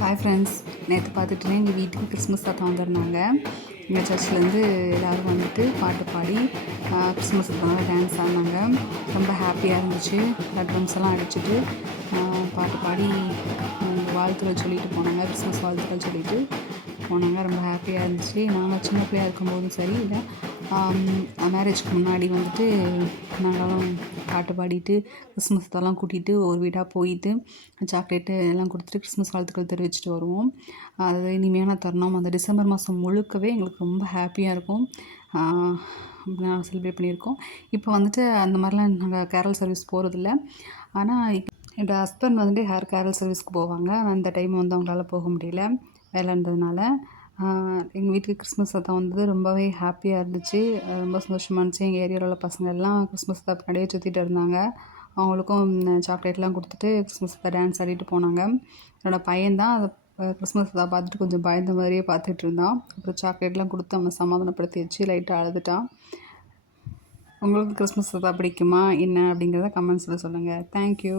Hi friends, நேற்று பார்த்துட்டுனா எங்கள் வீட்டுக்கு கிறிஸ்மஸ் தாத்தா வந்திருந்தாங்க. எங்கள் சர்ச்லேருந்து எல்லோரும் வந்துட்டு பாட்டு பாடி கிறிஸ்மஸ் தாத்தா டான்ஸ் ஆடினாங்க. ரொம்ப ஹாப்பியாக இருந்துச்சு. ட்ரம்ஸ் எல்லாம் அடிச்சுட்டு பாட்டு பாடி வாழ்த்துக்கள் சொல்லிட்டு போனாங்க. கிறிஸ்மஸ் வாழ்த்துக்கள் சொல்லிட்டு போனாங்க. ரொம்ப ஹாப்பியாக இருந்துச்சு. நாங்கள் சின்ன பிள்ளையாக இருக்கும்போதும் சரி, இல்லை மேரேஜ்க்கு முன்னாடி வந்துட்டு நாங்களும் பாட்டு பாடிட்டு கிறிஸ்மஸ் தாத்தாலாம் கூட்டிகிட்டு ஒரு வீடாக போயிட்டு சாக்லேட்டு எல்லாம் கொடுத்துட்டு கிறிஸ்மஸ் வாழ்த்துக்கள் தெரிவிச்சுட்டு வருவோம். அது இனிமையான தருணம். அந்த டிசம்பர் மாதம் முழுக்கவே எங்களுக்கு ரொம்ப ஹாப்பியாக இருக்கும். நாங்கள் செலிப்ரேட் பண்ணியிருக்கோம். இப்போ வந்துட்டு அந்த மாதிரிலாம் நாங்கள் கேரல் சர்வீஸ் போகிறதில்ல. ஆனால் என்னோடய ஹஸ்பண்ட் வந்துட்டு கேரல் சர்வீஸ்க்கு போவாங்க. அந்த டைம் வந்து அவங்களால போக முடியல, வேலை இருந்ததுனால. எங்கள் வீட்டுக்கு கிறிஸ்மஸ் தாத்தா வந்தது ரொம்பவே ஹாப்பியாக இருந்துச்சு. ரொம்ப சந்தோஷமாக இருந்துச்சு. எங்கள் ஏரியாவில் உள்ள பசங்க எல்லாம் கிறிஸ்மஸ் தாத்தா பின்னாடியே சுற்றிட்டு இருந்தாங்க. அவங்களுக்கும் சாக்லேட்லாம் கொடுத்துட்டு கிறிஸ்மஸ் தாத்தா டான்ஸ் ஆடிட்டு போனாங்க. என்னோடய பையன்தான் அதை கிறிஸ்மஸ் தாத்தா பார்த்துட்டு கொஞ்சம் பயந்த மாதிரியே பார்த்துட்டு இருந்தான். அப்புறம் சாக்லேட்லாம் கொடுத்து அவனை சமாதானப்படுத்தி வச்சு லைட்டாக அழுதுட்டான். உங்களுக்கு கிறிஸ்மஸ் தாத்தா பிடிக்குமா என்ன அப்படிங்கிறத கமெண்ட்ஸில் சொல்லுங்கள். தேங்க்யூ.